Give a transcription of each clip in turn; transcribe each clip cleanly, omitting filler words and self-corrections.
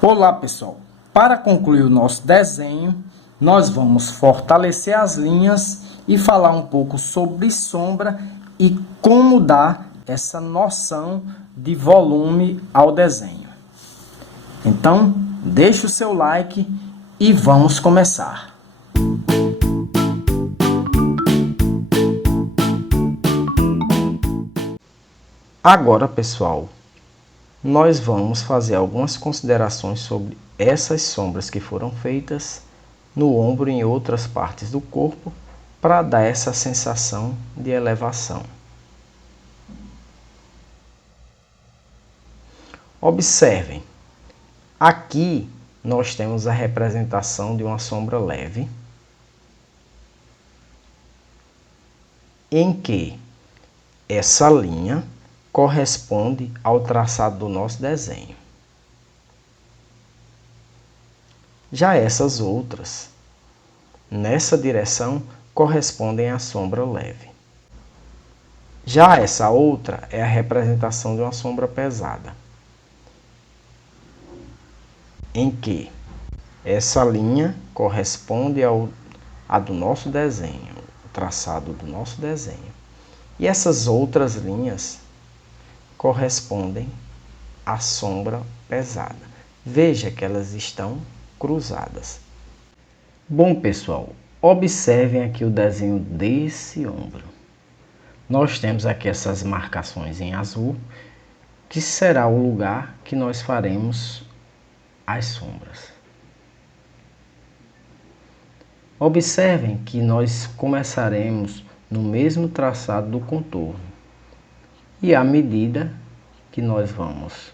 Olá pessoal, para concluir o nosso desenho, nós vamos fortalecer as linhas e falar um pouco sobre sombra e como dar essa noção de volume ao desenho. Então, deixe o seu like e vamos começar. Agora pessoal, nós vamos fazer algumas considerações sobre essas sombras que foram feitas no ombro e em outras partes do corpo para dar essa sensação de elevação. Observem, aqui nós temos a representação de uma sombra leve, em que essa linha corresponde ao traçado do nosso desenho. Já essas outras, nessa direção, correspondem à sombra leve. Já essa outra é a representação de uma sombra pesada, em que essa linha corresponde à do nosso desenho, o traçado do nosso desenho. E essas outras linhas correspondem à sombra pesada. Veja que elas estão cruzadas. Bom pessoal, observem aqui o desenho desse ombro. Nós temos aqui essas marcações em azul, que será o lugar que nós faremos as sombras. Observem que nós começaremos no mesmo traçado do contorno. E à medida que nós vamos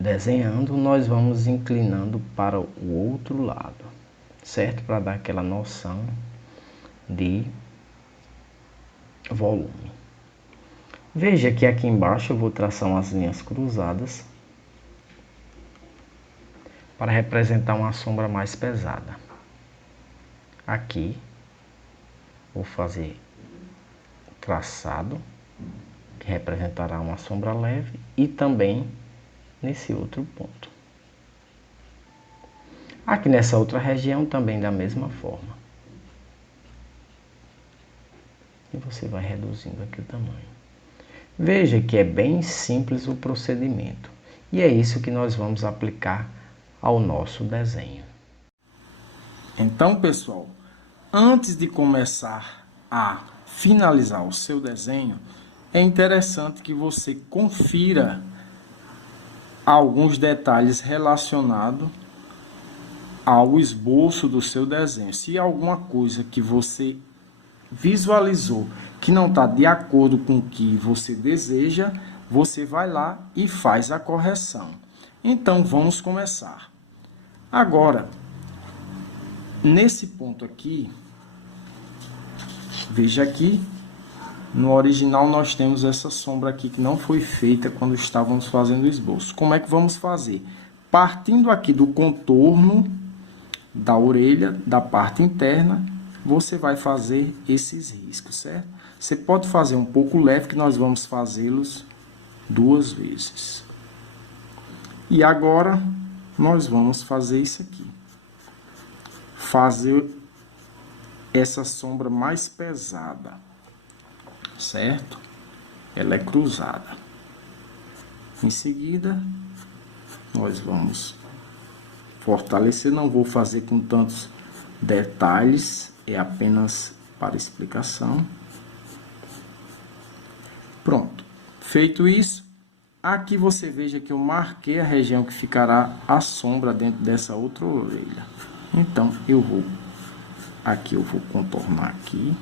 desenhando, nós vamos inclinando para o outro lado, certo? Para dar aquela noção de volume. Veja que aqui embaixo eu vou traçar umas linhas cruzadas para representar uma sombra mais pesada. Aqui vou fazer traçado, que representará uma sombra leve, e também nesse outro ponto. Aqui nessa outra região também da mesma forma. E você vai reduzindo aqui o tamanho. Veja que é bem simples o procedimento. E é isso que nós vamos aplicar ao nosso desenho. Então, pessoal, antes de começar a finalizar o seu desenho, é interessante que você confira alguns detalhes relacionados ao esboço do seu desenho. Se alguma coisa que você visualizou que não está de acordo com o que você deseja, você vai lá e faz a correção. Então, vamos começar. Agora, nesse ponto aqui, veja aqui, no original nós temos essa sombra aqui que não foi feita quando estávamos fazendo o esboço. Como é que vamos fazer? Partindo aqui do contorno da orelha, da parte interna, você vai fazer esses riscos, certo? Você pode fazer um pouco leve, que nós vamos fazê-los 2 vezes. E agora, nós vamos fazer isso aqui. Fazer essa sombra mais pesada, certo? Ela é cruzada. Em seguida, nós vamos fortalecer. Não vou fazer com tantos detalhes, é apenas para explicação. Pronto. Feito isso, aqui você veja que eu marquei a região que ficará a sombra dentro dessa outra orelha. Então, eu vou contornar aqui,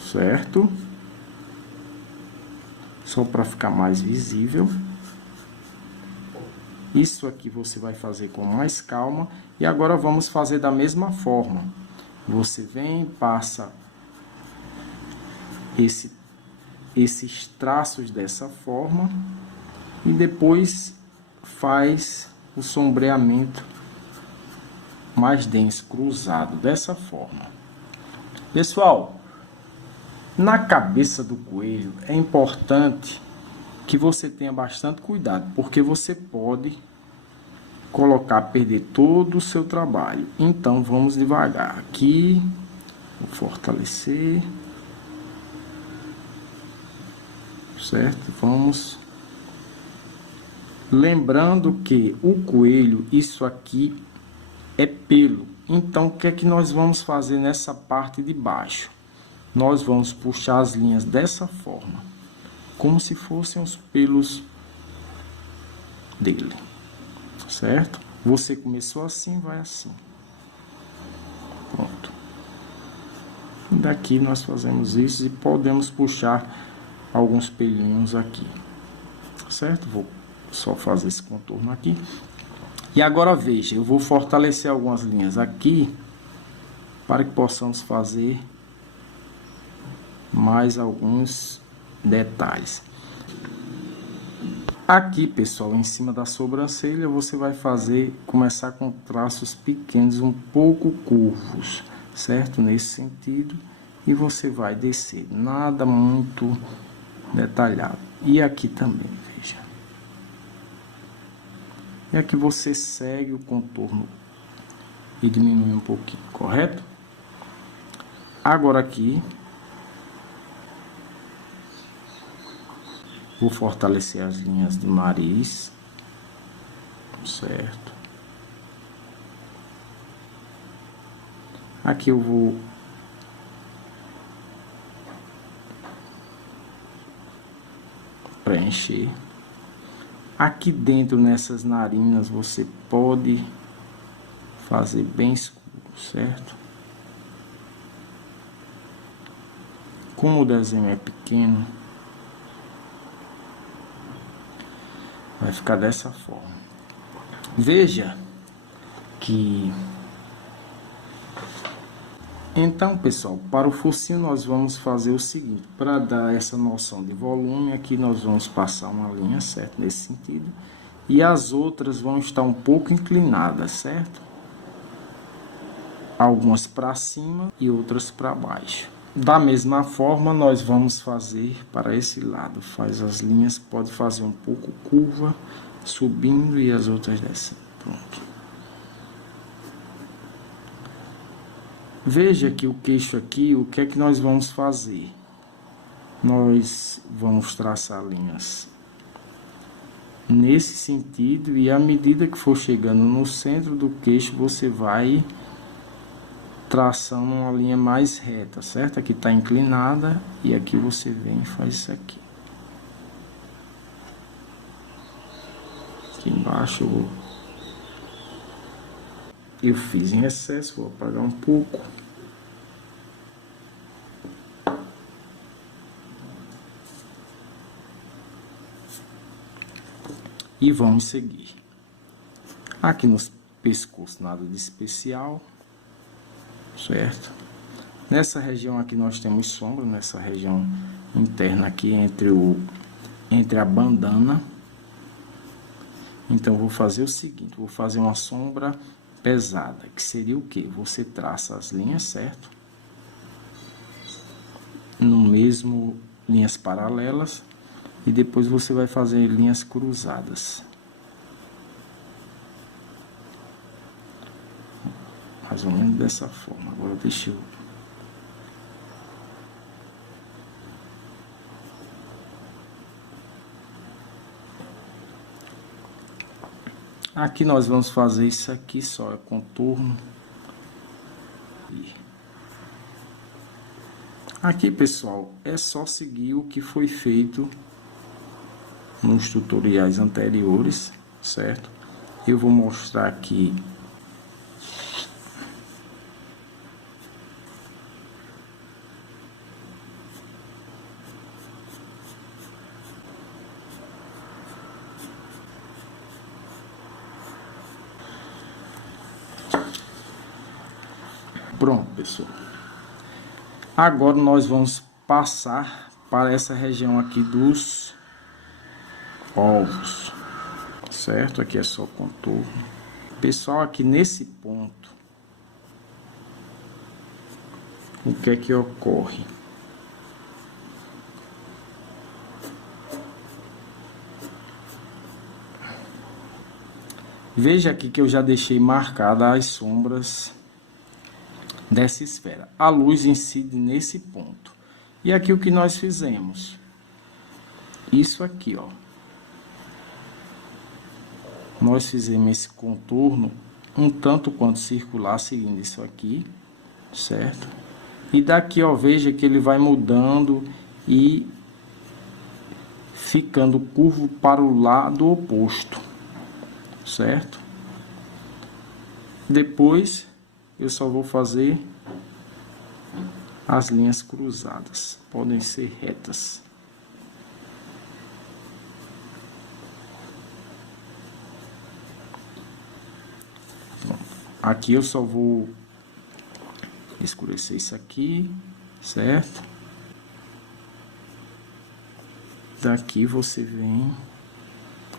certo? Só para ficar mais visível. Isso aqui você vai fazer com mais calma. E agora vamos fazer da mesma forma. Você vem, passa esses traços dessa forma e depois faz o sombreamento mais denso, cruzado, dessa forma. Pessoal, na cabeça do coelho é importante que você tenha bastante cuidado, porque você pode perder todo o seu trabalho. Então vamos devagar. Aqui, vou fortalecer, certo? Vamos lembrando que o coelho, isso aqui é pelo. Então o que é que nós vamos fazer nessa parte de baixo? Nós vamos puxar as linhas dessa forma, como se fossem os pelos dele, certo? Você começou assim, vai assim. Pronto. Daqui nós fazemos isso e podemos puxar alguns pelinhos aqui, certo? Vou só fazer esse contorno aqui. E agora veja, eu vou fortalecer algumas linhas aqui para que possamos fazer mais alguns detalhes. Aqui, pessoal, em cima da sobrancelha, você vai começar com traços pequenos, um pouco curvos, certo? Nesse sentido, e você vai descer, nada muito detalhado. E aqui também, veja. E aqui você segue o contorno e diminui um pouquinho, correto? Agora aqui, vou fortalecer as linhas do nariz, certo? Aqui eu vou preencher. Aqui dentro, nessas narinas, você pode fazer bem escuro, certo? Como o desenho é pequeno, vai ficar dessa forma. Veja que... Então, pessoal, para o focinho nós vamos fazer o seguinte. Para dar essa noção de volume, aqui nós vamos passar uma linha, certo? Nesse sentido. E as outras vão estar um pouco inclinadas, certo? Algumas para cima e outras para baixo. Da mesma forma, nós vamos fazer para esse lado. Faz as linhas, pode fazer um pouco curva, subindo e as outras descendo. Pronto. Veja que o queixo aqui, o que é que nós vamos fazer? Nós vamos traçar linhas nesse sentido e à medida que for chegando no centro do queixo, você vai traçando uma linha mais reta, certo? Aqui está inclinada e aqui você vem e faz isso aqui. Aqui embaixo eu fiz em excesso, vou apagar um pouco. E vamos seguir. Aqui no pescoço nada de especial, certo? Nessa região aqui nós temos sombra, nessa região interna aqui entre a bandana. Então, eu vou fazer o seguinte, vou fazer uma sombra pesada, que seria o que? Você traça as linhas, certo? No mesmo, linhas paralelas, e depois você vai fazer linhas cruzadas. Mais ou menos dessa forma. Agora deixa eu... Aqui nós vamos fazer isso aqui só, é contorno. Aqui, pessoal, é só seguir o que foi feito nos tutoriais anteriores, certo? Eu vou mostrar aqui pronto, pessoal. Agora nós vamos passar para essa região aqui dos ovos, certo? Aqui é só contorno. Pessoal, aqui nesse ponto, o que é que ocorre? Veja aqui que eu já deixei marcadas as sombras dessa esfera. A luz incide nesse ponto. E aqui o que nós fizemos? Isso aqui, ó. Nós fizemos esse contorno um tanto quanto circular, seguindo isso aqui, certo? E daqui, ó, veja que ele vai mudando e ficando curvo para o lado oposto, certo? Depois eu só vou fazer as linhas cruzadas, podem ser retas. Aqui eu só vou escurecer isso aqui, certo? Daqui você vem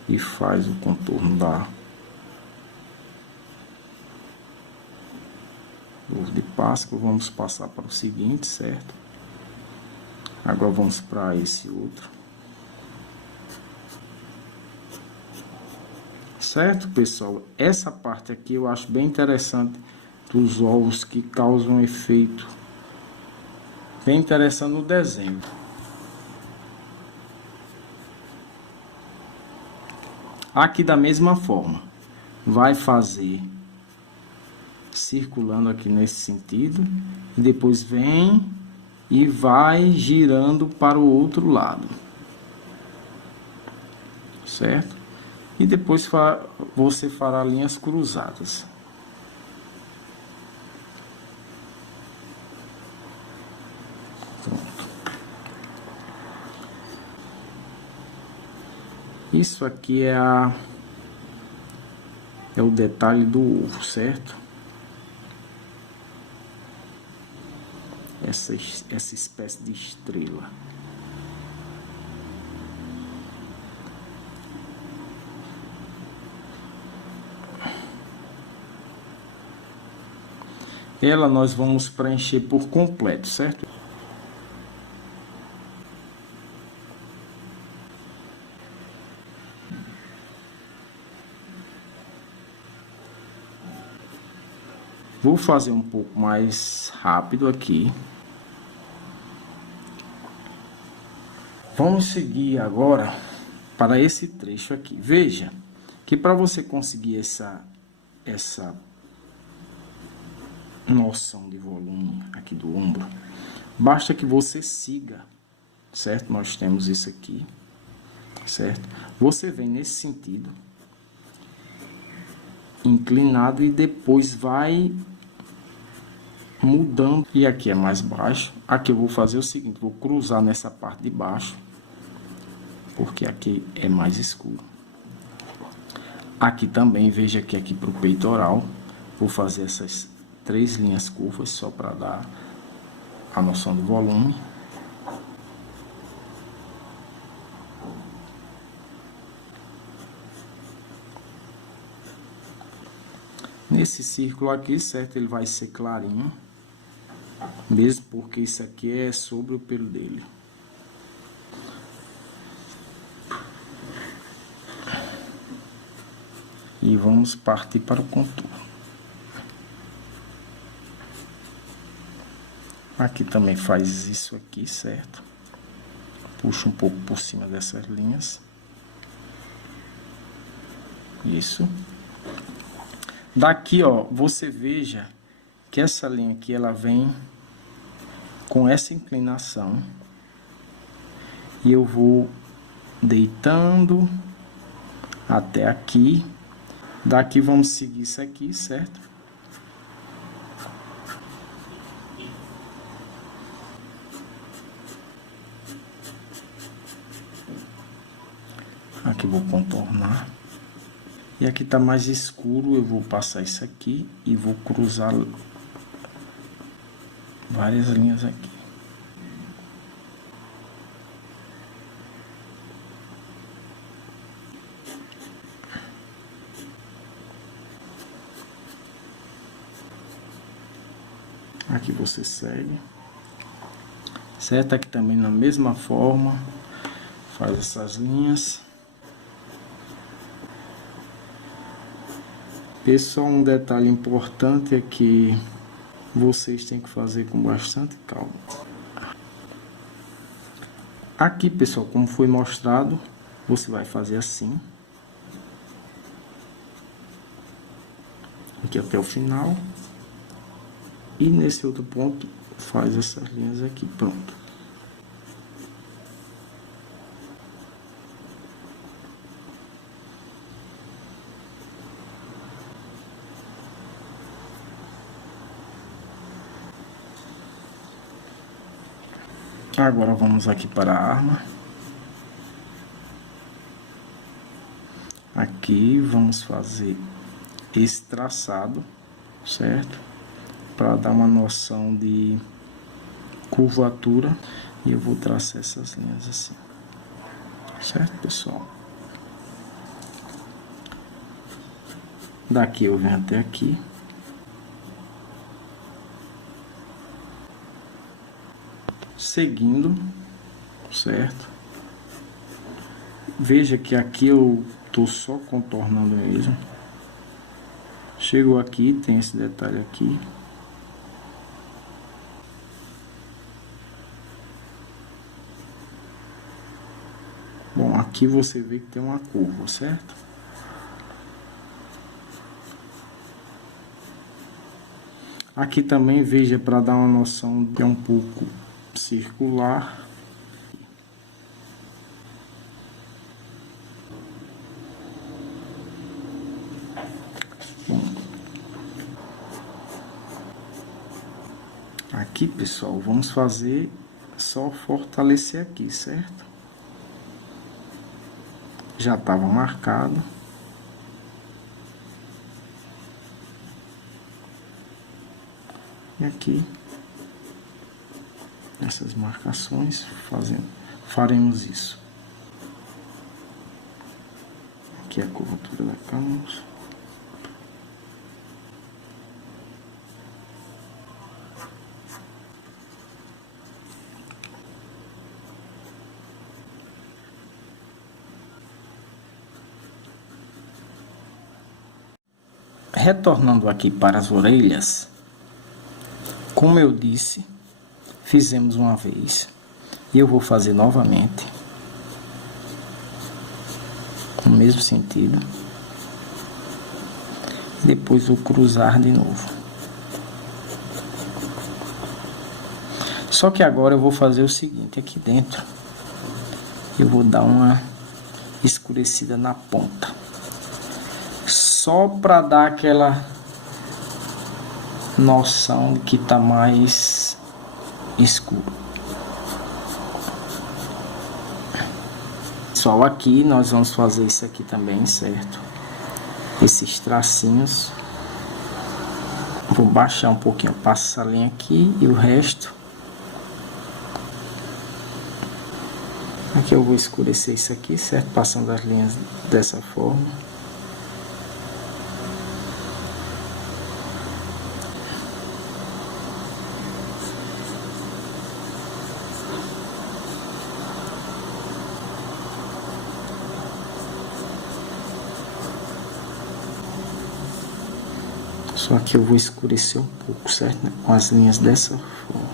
e faz o contorno da ovo de Páscoa. Vamos passar para o seguinte, certo? Agora vamos para esse outro. Certo, pessoal? Essa parte aqui eu acho bem interessante dos ovos, que causam um efeito bem interessante no desenho. Aqui da mesma forma, vai fazer circulando aqui nesse sentido, e depois vem e vai girando para o outro lado, certo? E depois você fará linhas cruzadas. Pronto. Isso aqui é o detalhe do ovo, certo? Essa espécie de estrela. Ela nós vamos preencher por completo, certo? Vou fazer um pouco mais rápido aqui. Vamos seguir agora para esse trecho aqui. Veja que para você conseguir essa noção de volume aqui do ombro, basta que você siga, certo? Nós temos isso aqui, certo? Você vem nesse sentido, inclinado, e depois vai mudando. E aqui é mais baixo. Aqui eu vou fazer o seguinte, vou cruzar nessa parte de baixo, porque aqui é mais escuro. Aqui também, veja que aqui para o peitoral, vou fazer essas 3 linhas curvas, só para dar a noção do volume. Nesse círculo aqui, certo, ele vai ser clarinho, mesmo porque isso aqui é sobre o pelo dele. E vamos partir para o contorno. Aqui também faz isso aqui, certo? Puxa um pouco por cima dessas linhas. Isso. Daqui, ó, você veja que essa linha aqui, ela vem com essa inclinação. E eu vou deitando até aqui. Daqui vamos seguir isso aqui, certo? Aqui vou contornar. E aqui tá mais escuro, eu vou passar isso aqui e vou cruzar várias linhas aqui. Aqui você segue, certo? Aqui também na mesma forma, faz essas linhas. Pessoal, um detalhe importante é que vocês têm que fazer com bastante calma. Aqui, pessoal, como foi mostrado, você vai fazer assim. Aqui até o final. E nesse outro ponto, faz essas linhas aqui, pronto. Agora vamos aqui para a arma. Aqui vamos fazer esse traçado, certo? Para dar uma noção de curvatura. E eu vou traçar essas linhas assim. Certo, pessoal? Daqui eu venho até aqui. Seguindo, certo? Veja que aqui eu tô só contornando mesmo. Chegou aqui, tem esse detalhe aqui. Bom, aqui você vê que tem uma curva, certo? Aqui também, veja, para dar uma noção de um pouco circular. Bom, aqui, pessoal, vamos fazer só fortalecer aqui, certo? Já estava marcado. E aqui, essas marcações, faremos isso. Aqui é a curvatura da câmera. Retornando aqui para as orelhas, como eu disse, fizemos uma vez e eu vou fazer novamente no mesmo sentido. Depois vou cruzar de novo. Só que agora eu vou fazer o seguinte, aqui dentro eu vou dar uma escurecida na ponta. Só para dar aquela noção de que tá mais escuro. Pessoal, aqui nós vamos fazer isso aqui também, certo? Esses tracinhos. Vou baixar um pouquinho, passo essa linha aqui e o resto. Aqui eu vou escurecer isso aqui, certo? Passando as linhas dessa forma. Só que eu vou escurecer um pouco, certo? Com as linhas dessa forma.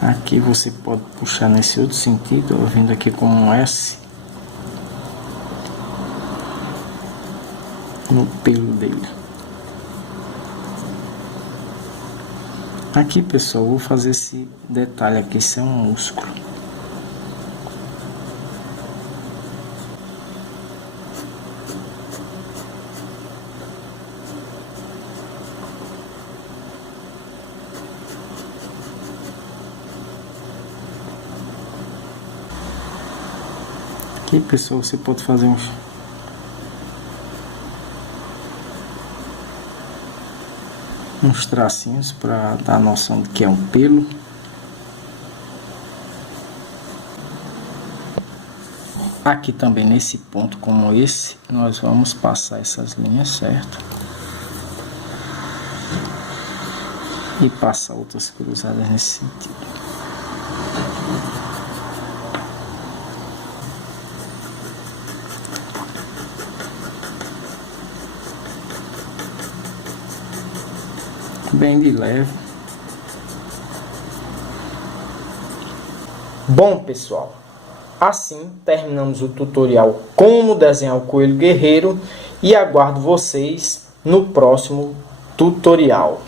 Aqui você pode puxar nesse outro sentido, ó, vindo aqui com um S no pelo dele. Aqui, pessoal, eu vou fazer esse detalhe aqui, isso é um músculo. Aqui, pessoal, você pode fazer uns tracinhos para dar a noção de que é um pelo. Aqui também nesse ponto como esse, nós vamos passar essas linhas, certo? E passar outras cruzadas nesse sentido. bem de leve. Bom, pessoal, assim terminamos o tutorial como desenhar o coelho guerreiro e aguardo vocês no próximo tutorial.